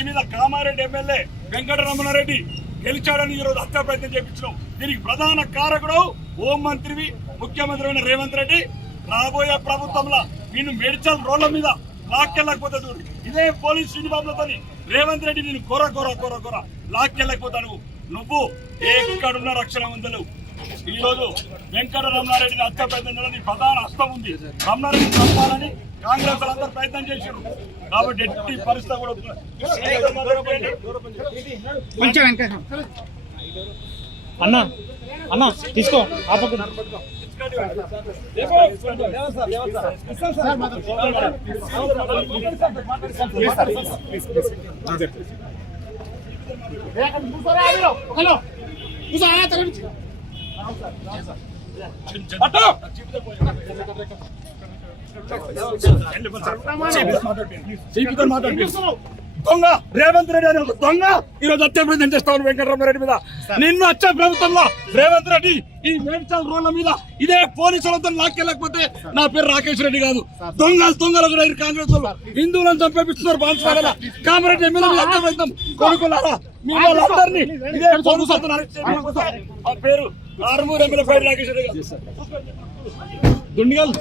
నీ మీద కామారెడ్డి ఎమ్మెల్యే వెంకటరమణారెడ్డి గెలిచాడని ఈరోజు హత్యా ప్రయత్నం చేయించడం. దీనికి ప్రధాన కారకుడు హోంమంత్రివి ముఖ్యమంత్రి అయిన రేవంత్ రెడ్డి. రాబోయే ప్రభుత్వంలో నేను మెడికల్ రోడ్ల మీద లాక్కెళ్ళకపోతే చూడు, ఇదే పోలీస్ యూనిఫామ్లతో రేవంత్ రెడ్డి నేను కొర కొర కొర కొర లాక్కెళ్ళకపోతాను. నువ్వు ఎక్కడున్న రక్షణ ఉందలు. ఈ రోజు వెంకటరమణారెడ్డిని హత్య ప్రయత్నం చేయడానికి ప్రధాన హస్తం ఉంది. రమణారెడ్డిని చంపాలని కాంగ్రెస్ అందరూ ప్రయత్నం చేశారు. కాబట్టి ఎట్టి పరిస్థితి కూడా అన్న అన్న తీసుకో ఆపకుండా దొంగ రేవంత్ రెడ్డి అనే ఒక దొంగ ఈరోజు హత్య ప్రయత్నం చేస్తాను వెంకటరమణారెడ్డి మీద. నిన్ను వచ్చే ప్రభుత్వంలో రేవంత్ రెడ్డి ఈ మేడ్చల్ రోడ్ల మీద ఇదే పోలీసులతో లాక్కెళ్ళకపోతే నా పేరు రాకేష్ రెడ్డి కాదు. దొంగలు కూడా కాంగ్రెస్ వాళ్ళు హిందువులను చంపేపిస్తున్నారు. బాన్స్వాడల కామారెడ్డి ఎమ్మెల్యే మీద హత్య ప్రయత్నం కొడుకులారా మీ వాళ్ళందరినీ ఇదే పోలీసులతో ఆ పేరు ఆర్మూర్ ఎమ్మెల్యే పేరు రాకేష్ రెడ్డి గారు. దుండిగల్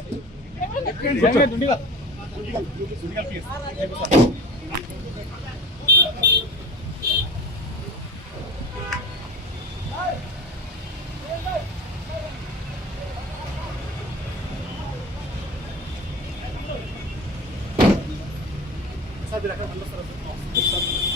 సార్